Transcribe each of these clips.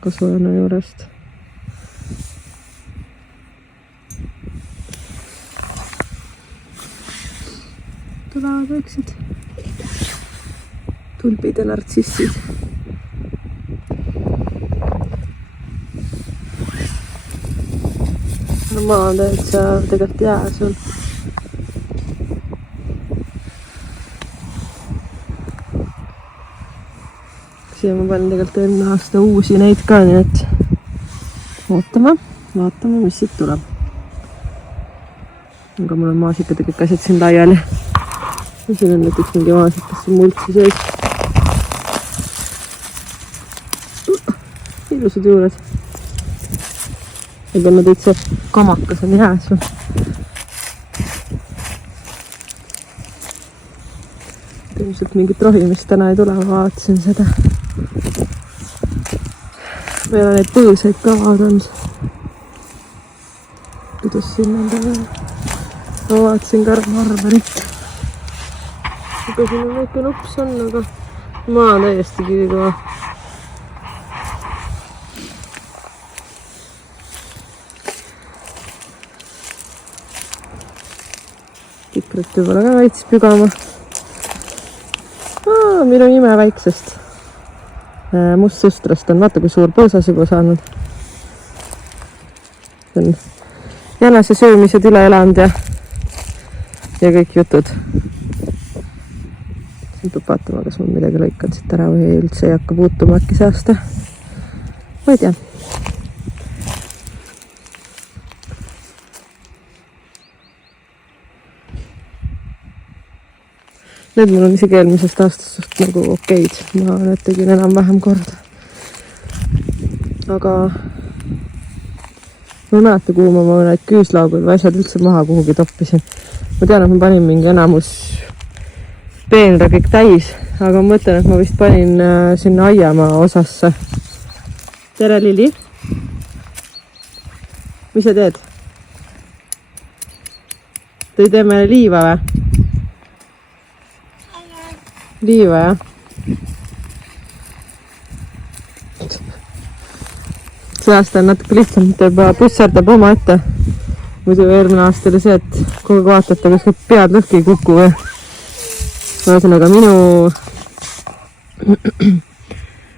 kasvujoone juurest. Tulevad väiksed tulbid ja nartsissid. No maa on täitsa tegelikult jää sul. Siia ma panin tegelikult eelmine aasta uusi neid ka, nii et vaatame, mis siit tuleb. Aga mul on maasikad ja kõik asjad siin laiali. Ja siin on näiteks mingi maasikas multsi sees. Ilusad juured. Aga nad üldse kamakas on jää sul. Ilmselt mingit rohimist täna ei tule, ma vaatasin seda. Meil on neid põõsaid ka vaadanud. Kuidas siin on ta veel? Ma vaatasin karmarberit. Aga siin on väike nups on, aga maa on täiesti kivikõva. Tikrat võib-olla ka väits pügama. Minu ime väiksest mustsõstrast on, vaata kui suur põõsas juba saanud. See on jänese söömised üle elanud ja kõik jutud. Siin peab vaatama, kas mul midagi lõikad siit ära või üldse ei hakka puutuma äkki seasta. Ma ei tea. Need mul on isegi eelmisest aastast suht nagu okeid. Ma need tegin enam-vähem korda. Aga ma ei mäleta, kuhu ma need küüslaugud või asjad üldse maha kuhugi toppisin. Ma tean, et ma panin mingi enamus peenra kõik täis, aga ma mõtlen, et ma vist panin sinna aiamaa osasse. Tere, Lili! Mis sa teed? Tõi tee meile liiva või? Liiva, jah? See aasta on natuke lihtsam, pussardab oma ette. Muidu eelmine aasta oli see, et kogu aeg vaatate, kas pead lõhki ei kuku või. Ühesõnaga minu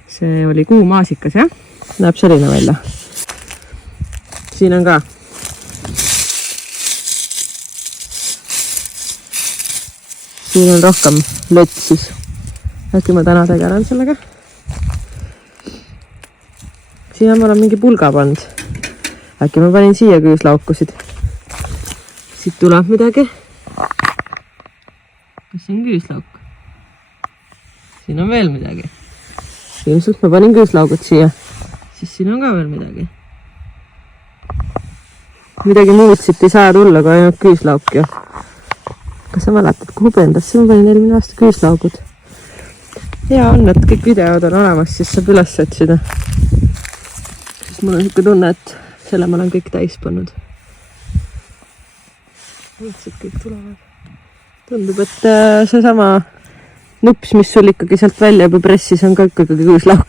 see oli kuu maasikas, jah? Näeb selline välja. Siin on ka. Siin on rohkem lõts siis. Äkki ma täna tegelen sellega. Siia ma olen mingi pulga pand. Äkki ma panin siia küüslaukusid. Siit tuleb midagi. Kas siin on küüslauk? Siin on veel midagi. Ilmselt ma panin küüslaugud siia. Siis siin on ka veel midagi. Midagi muud siit ei saa tulla, kui ainult küüslauk ju. Kas sa mäletad, kuhu pendasse ma panin eelmine aasta küüslaugud? Hea on, et kõik videod on olemas, siis saab üles otsida. Siis mul on niisugune tunne, et selle ma olen kõik täis pannud. Mõtlesid kõik tulevad. Tundub, et seesama nups, mis sul ikkagi sealt välja juba pressis, on ka ikkagi küüslauk.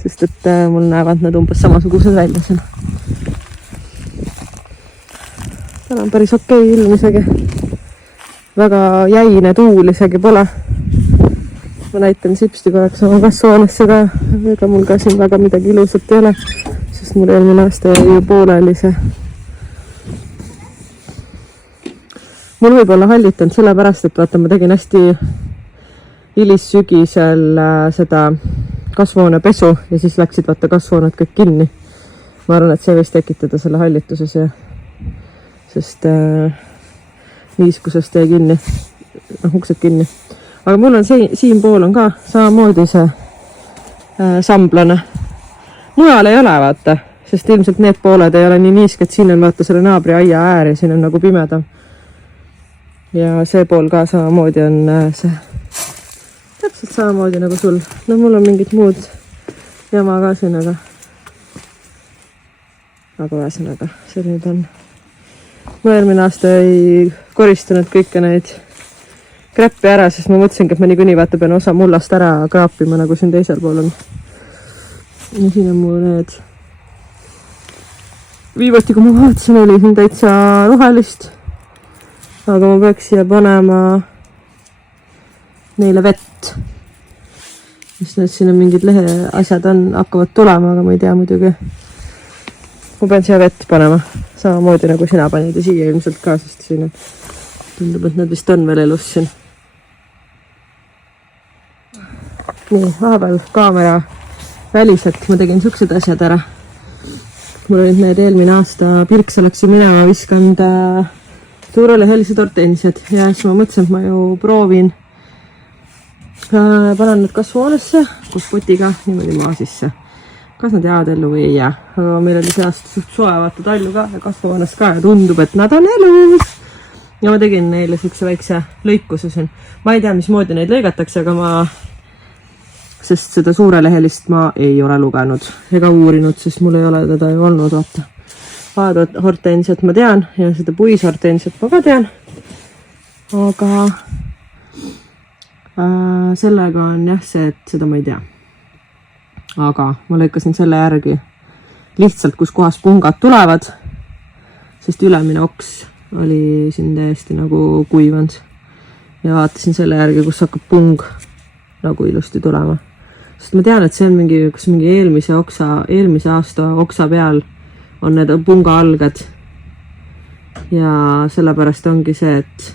Sest et mul näevad need umbes samasugused välja siin. Täna on päris okei ilm isegi. Väga jäine tuul isegi pole. Ma näitan sipsti korraks oma kasvuhoonesse ka. Ega mul ka siin väga midagi ilusat ei ole, sest mul eelmine aasta ju pooleli see. Mul võib olla hallitanud sellepärast, et vaata, ma tegin hästi hilissügisel seda kasvuhoone pesu ja siis läksid vaata kasvuhooned kõik kinni. Ma arvan, et see võis tekitada selle hallituses ja sest niiskusest jäi kinni, uksed kinni. Aga mul on siin pool on ka samamoodi see samblane. Mujal ei ole, vaata, sest ilmselt need pooled ei ole nii niisked. Siin on vaata selle naabri aia äär ja siin on nagu pimedam. Ja see pool ka samamoodi on see täpselt samamoodi nagu sul. No mul on mingit muud jama ka siin, aga ühesõnaga, see nüüd on. Ma eelmine aasta ei koristanud kõike neid kräppi ära, sest ma mõtlesingi, et ma niikuinii vaata pean osa mullast ära kraapima, nagu siin teisel pool on. ja siin on mul need. Viimati, kui ma vaatasin, oli siin täitsa rohelist. Aga ma peaks siia panema neile vett. Mis need siin on mingid lehe asjad hakkavad tulema, aga ma ei tea muidugi. Ma pean siia vett panema. Samamoodi nagu sina panid ja siia ilmselt ka, sest siin on. Tundub, et nad vist on veel elus siin. Nii, vahepeal kaamera väliselt ma tegin siuksed asjad ära. Mul olid need eelmine aasta Pirksa läksin minema viskanud suurelehelised hortensiad ja siis ma mõtlesin, et ma ju proovin panen need kasvuhoonesse koos potiga niimoodi maa sisse. Kas nad jäävad ellu või ei jää. Aga meil oli see aasta suht soe vaata tallu ka ja kasvuhoones ka ja tundub, et nad on elus. Ja ma tegin neile siukse väikse lõikuse siin. Ma ei tea, mismoodi neid lõigatakse, aga sest seda suurelehelist ma ei ole lugenud ega uurinud, sest mul ei ole teda ju olnud, vaata. Hortensiat ma tean ja seda puishortensiat ma ka tean. Aga sellega on jah see, et seda ma ei tea. Aga ma lõikasin selle järgi lihtsalt, kus kohas pungad tulevad, sest ülemine oks oli siin täiesti nagu kuivanud. Ja vaatasin selle järgi, kus hakkab pung nagu ilusti tulema. Sest ma tean, et see on mingi eelmise aasta oksa peal on need punga algad. Ja sellepärast ongi see, et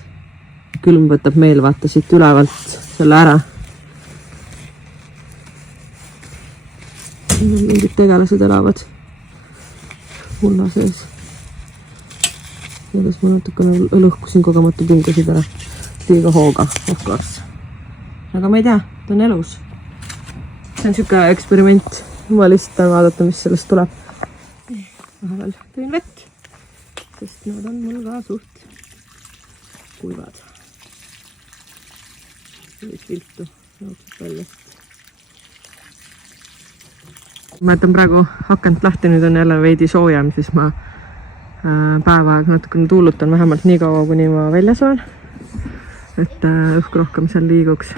külm võtab meil vaata siit ülevalt selle ära. Mingid tegelased elavad mulla sees. Kuidas ma natukene lõhkusin kogemata pungasid ära. Liiga hooga, ohklaks. Aga ma ei tea, ta on elus. See on siuke eksperiment. Ma lihtsalt vaadata, mis sellest tuleb. Vahepeal tõin vett, sest nad on mul ka suht kuivad. Sellist viltu jookseb välja. Ma jätan praegu akent lahti, nüüd on jälle veidi soojem, siis ma päeva aeg natukene tuulutan vähemalt nii kaua, kuni ma väljas olen. Et õhk rohkem seal liiguks.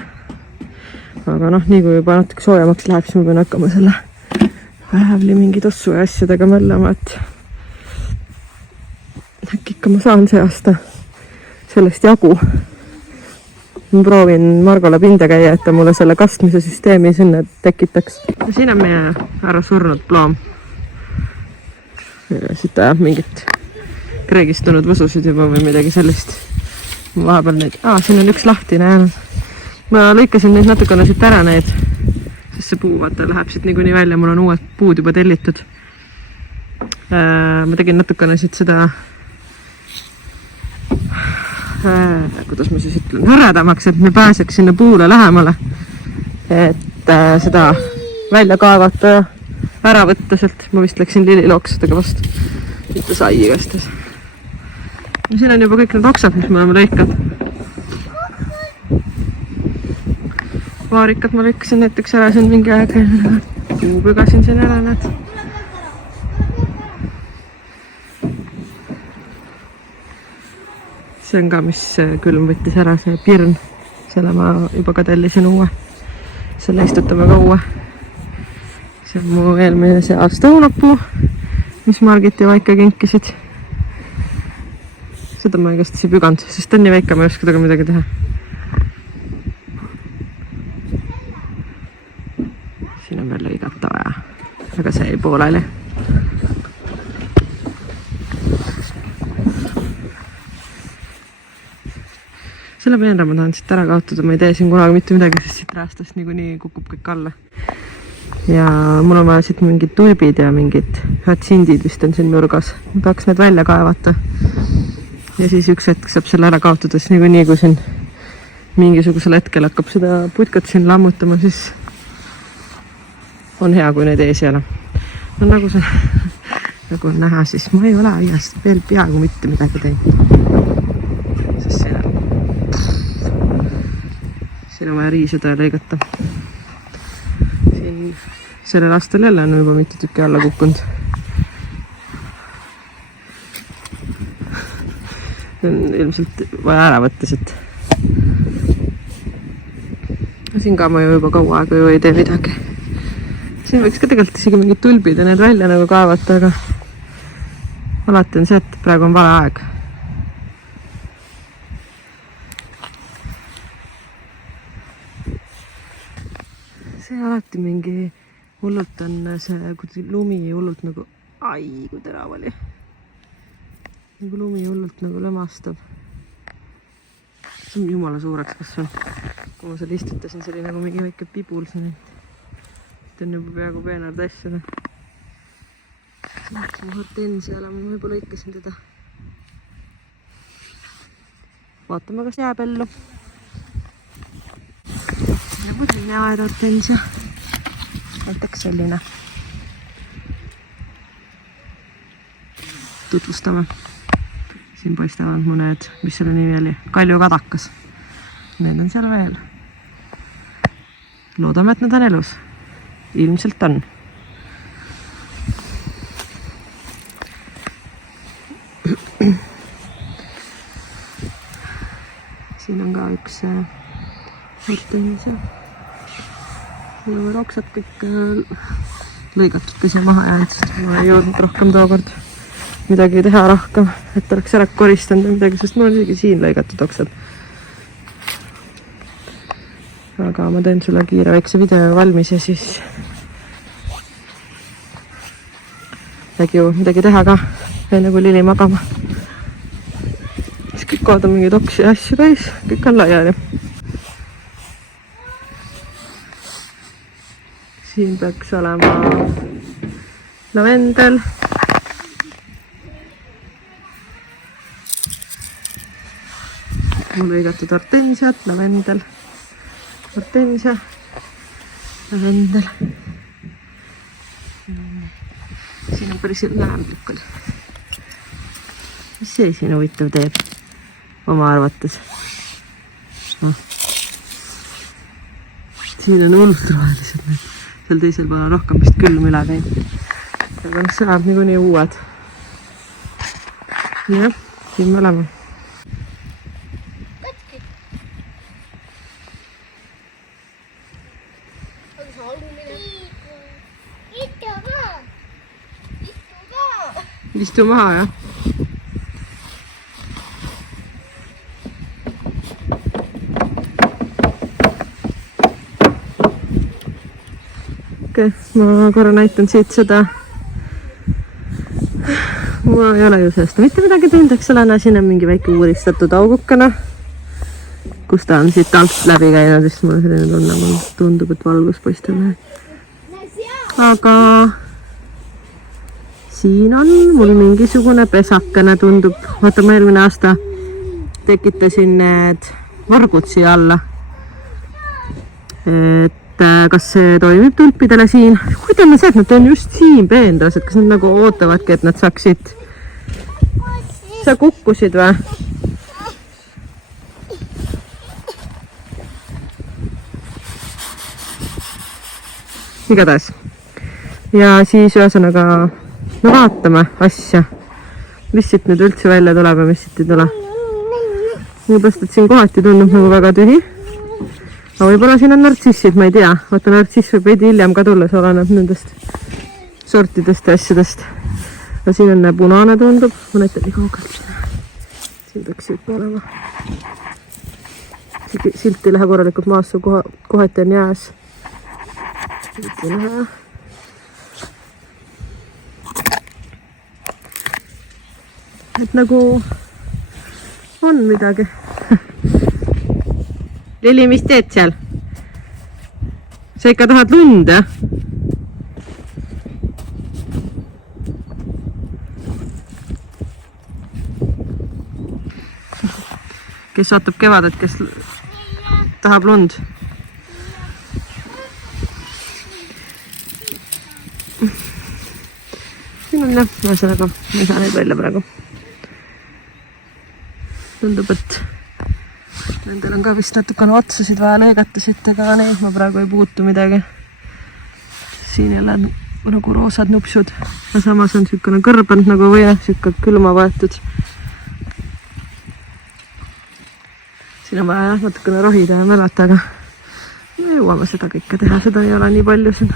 Aga nii kui juba natuke soojemaks läheb, siis ma pean hakkama selle päevli mingi tossu ja asjadega möllama, et äkki ikka ma saan see aasta sellest jagu. Ma proovin Margole pinde käia, et ta mulle selle kastmise süsteemi sinna tekitaks. Ja siin on meie ära surnud ploom. Siit ajab mingit kreegistunud võsusid juba või midagi sellist. Ma vahepeal neid... siin on üks lahtine jäänud. Ma lõikasin neid natukene siit ära neid, sest see puu vaata läheb siit niikuinii välja. Mul on uued puud juba tellitud. Ma tegin natukene siit seda... kuidas ma siis ütlen, hõredamaks, et me pääseks sinna puule lähemale, et seda välja kaevata ja ära võtta sealt. Ma vist läksin lililooksudega vastu, mitte sai igastes. Ja siin on juba kõik need oksad, mis me oleme lõikad. Vaarikad ma lõikasin näiteks ära, see on mingi aeg puupügasin siin ära, näed. See on ka, mis külm võttis ära, see pirn. Selle ma juba ka tellisin uue. Selle istutame ka uue. See on mu eelmine see aasta õunapuu, mis Margit ja Vaike kinkisid. Seda ma igast ei püganud, sest on nii väike, ma ei oska taga midagi teha. Siin on veel lõigata vaja, aga see ei pooleli. Selle peenra ma tahan siit ära kaotada, ma ei tee siin kunagi mitte midagi, sest siit räästast niikuinii kukub kõik alla. Ja mul on vaja siit mingid tulbid ja mingid hatsindid vist on siin nurgas. Ma tahaks need välja kaevata. Ja siis üks hetk saab selle ära kaotada, siis niikuinii kui siin mingisugusel hetkel hakkab seda putkat siin lammutama, siis on hea, kui need ees ei ole. No nagu see, nagu on näha, siis ma ei ole aiast veel peaaegu mitte midagi teinud. Sest siin on vaja riisida ja lõigata. Siin sellel aastal jälle on juba mitu tükki alla kukkunud. On ilmselt vaja ära võtta siit. Siin ka ma ju juba kaua aega ju ei tee midagi. siin võiks ka tegelikult isegi mingid tulbid ja need välja nagu kaevata, aga alati on see, et praegu on vale aeg. See alati mingi hullult on see, kui lumi hullult nagu, kui terav oli. Nagu lumi hullult nagu lömastab. See on jumala suureks, kas on. Kui ma seal istutasin, see oli nagu mingi väike pibul siin. See on juba peaaegu peenard asjada. See on hortensiale, ma juba lõikasin teda. Vaatame, kas jääb ellu. Selle muidugi jääd hortensia. Näiteks selline. Tutvustame. Siin paistavad mu need, mis selle nimi oli, kaljukadakas. Need on seal veel. Loodame, et nad on elus. Ilmselt on. Siin on ka üks hortensia. Siin on roksad kõik lõigatud ka siia maha jäänud, sest ma ei jõudnud rohkem tookord midagi teha rohkem, et oleks ära koristanud või midagi, sest mul on isegi siin lõigatud oksad. Aga ma teen sulle kiire väikse video valmis ja siis äkki ju midagi teha ka, enne kui Lili magama. Siis kõik kohad on mingid oksi ja asju täis, kõik on laiali. Siin peaks olema lavendel. Mul lõigatud hortensiat, lavendel, hortensia, lavendel. Siin on päris lämlik oli. Mis see siin huvitav teeb oma arvates? Siin on ultraväelised need. Seal teisel pool on rohkem vist külm üle käinud. Aga see läheb niikuinii uued. Jah, siin me oleme. Istu maha, jah? Okei, ma korra näitan siit seda. Ma ei ole ju sellest mitte midagi teinud, eks ole, siin on mingi väike uuristatud augukene, kus ta on siit alt läbi käinud, siis mul selline tunne, mul tundub, et valgus paistab. Aga siin on mul mingisugune pesakene tundub. Vaata, ma eelmine aasta tekitasin need vargud siia alla. Et kas see toimib tulpidele siin? Kuidas see, et nad on just siin peendas, et kas nad nagu ootavadki, et nad saaksid. Sa kukkusid või? Igatahes. Ja siis ühesõnaga me vaatame asja, mis siit nüüd üldse välja tuleb ja mis siit ei tule. Mõnest, et siin kohati tundub nagu väga tühi. Aga võib-olla siin on nartsissid, ma ei tea. Vaata, nartsiss võib veidi hiljem ka tulla, see oleneb nendest sortidest ja asjadest. Ja siin on punane tundub. Ma näitan nii kaugelt. Siin peaks siit olema. Silt ei lähe korralikult maasse, kohati on jääs. Silt ei lähe. Et nagu on midagi. Lili, mis teed seal? Sa ikka tahad lund, jah? Kes ootab kevadet, kes tahab lund? Siin on jah, ühesõnaga, ma ei saa neid välja praegu. Tundub, et nendel on ka vist natukene otsasid vaja lõigata siit, aga neid ma praegu ei puutu midagi. Siin jälle nagu roosad nupsud. Ja samas on sükene kõrband nagu või sükka külma võetud. Siin on vaja natukene rohida ja mälata, aga me jõuame seda kõike teha. Seda ei ole nii palju siin.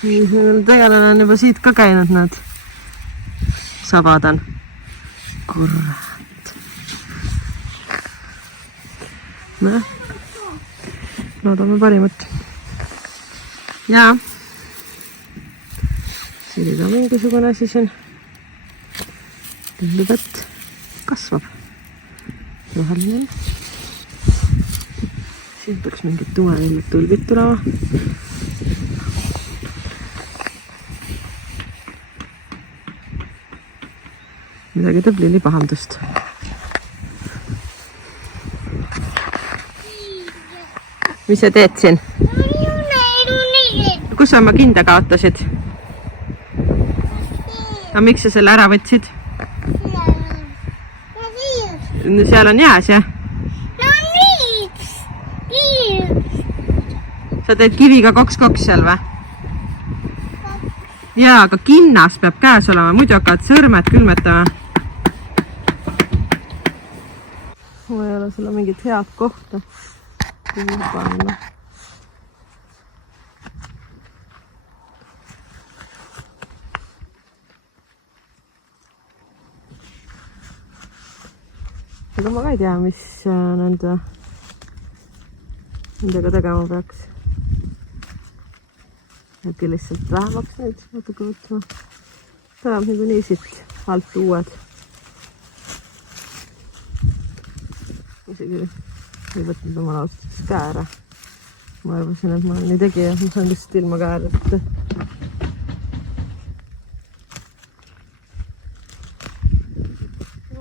Tegelane on juba siit ka käinud, nad sabad on. Kurat. Noh, loodame parimat. Jaa. Siin ka mingisugune asi siin. Tundub, et kasvab. Roheline. Siin peaks mingid tumeviljad tulbid tulema. Midagi teeb Lili pahandust. Mis sa teed siin? Kus sa oma kinda kaotasid? Aga miks sa selle ära võtsid? Seal on jääs, jah? No niiks! Sa teed kiviga koks-koks seal või? Jaa, aga kinnas peab käes olema, muidu hakkavad sõrmed külmetama. Ma ei ole sulle mingit head kohta. Panna. Aga ma ka ei tea, mis nendega tegema peaks. Äkki lihtsalt vähemaks neid natuke võtma. Tuleb nagu nii siit alt uued. Isegi ei võtnud oma lausutades käe ära. Ma arvasin, et ma olen nii tegija, ma saan lihtsalt ilma käe ära võtta.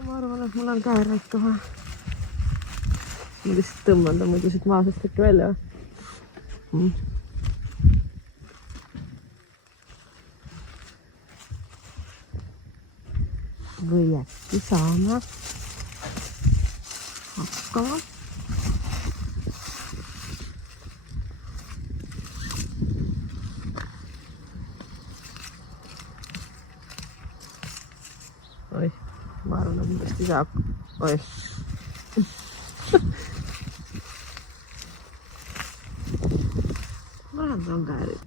Ma arvan, et mul on käe ära ikka vaja. Ma lihtsalt tõmban ta muidu siit maasest äkki välja. Või äkki saama hakkama. Oi, ma arvan, et midagi saab. Oi. Ma arvan, on käärib.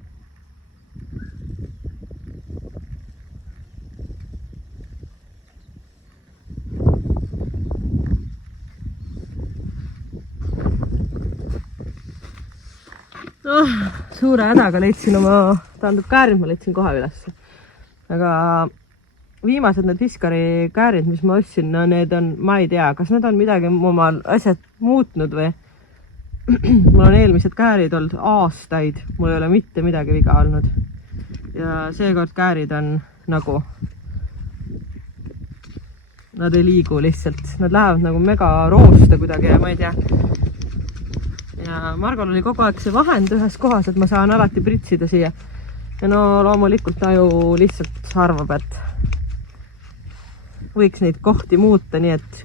Suure hädaga leidsin oma, tähendab käärid ma leidsin kohe üles. Aga viimased need Fiskari käärid, mis ma ostsin, no need on, ma ei tea, kas need on midagi oma asjad muutnud või? Mul on eelmised käärid olnud aastaid, mul ei ole mitte midagi viga olnud. Ja seekord käärid on nagu, nad ei liigu lihtsalt, nad lähevad nagu mega rooste kuidagi ja ma ei tea. Ja Margol oli kogu aeg see vahend ühes kohas, et ma saan alati pritsida siia. Ja no loomulikult ta ju lihtsalt arvab, et võiks neid kohti muuta, nii et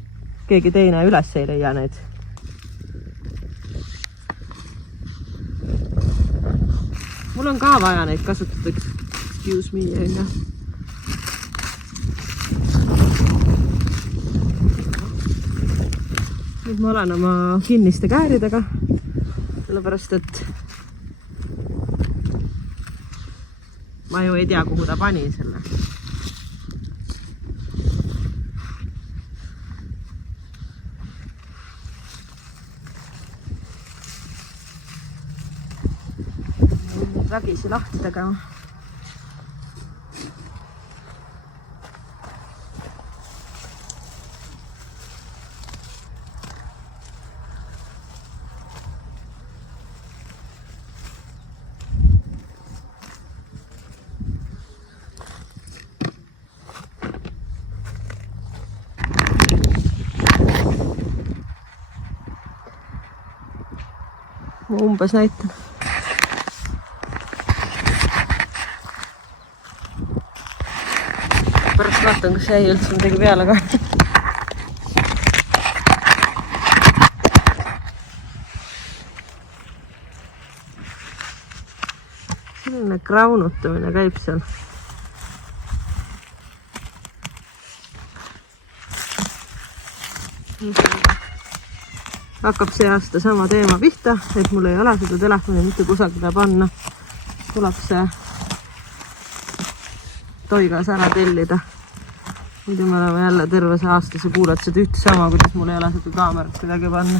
keegi teine üles ei leia neid. Mul on ka vaja neid kasutada. Excuse me, onju. Nüüd ma olen oma kinniste kääridega. Sellepärast, et ma ju ei tea, kuhu ta pani selle. Vägisi lahti tegema. Ma umbes näitan. Pärast vaatan, kas jäi üldse midagi peale ka. Selline kraunutamine käib seal. Hakkab see aasta sama teema pihta, et mul ei ole seda telefoni mitte kusagile panna. Tuleb see toigas ära tellida. Muidu me oleme jälle terve see aastase kuulad seda ühte sama, kuidas mul ei ole seda kaamerat kuidagi panna.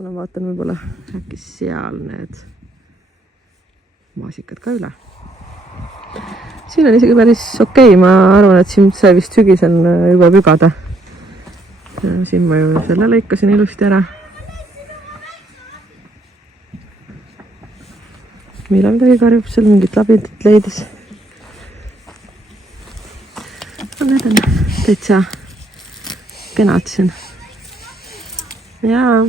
Ma vaatan võib-olla äkki seal need maasikad ka üle. Siin on isegi päris okei. Ma arvan, et siin sai vist sügisel juba pügada. Siin ma ju selle lõikasin ilusti ära. Mille midagi karjub, seal mingit labidit leidis. Need on täitsa kenad siin. Jaa.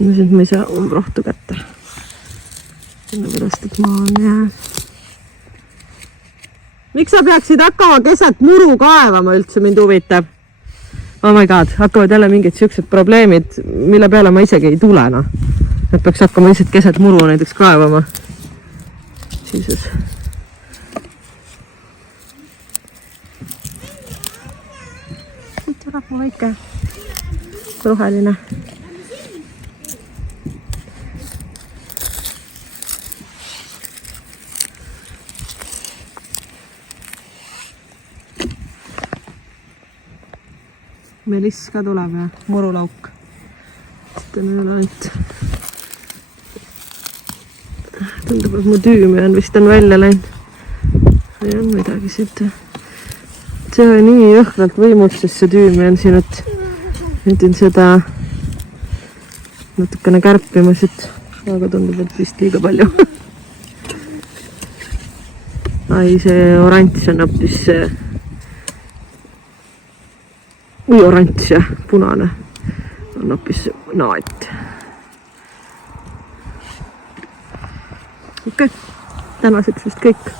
Ma ei saa umbrohtu kätte. Sellepärast, et maa on jää. Miks sa peaksid hakkama keset muru kaevama üldse, mind huvitab? Oh my god, hakkavad jälle mingid siuksed probleemid, mille peale ma isegi ei tule. No. Et peaks hakkama lihtsalt keset muru näiteks kaevama. Jesus. Siit tuleb mu väike roheline. Meliss ka tuleb ja murulauk. Siit on üle ainult. Tundub, et mu tüümi on vist on välja läinud. Ei on midagi siit. See on nii jõhkralt võimustus see tüümi on siin, et nüüd seda natukene kärpima siit. Aga tundub, et vist liiga palju. Ai, see oranž on hoopis see või oranž ja punane on hoopis naat. Okei, tänaseks vist kõik.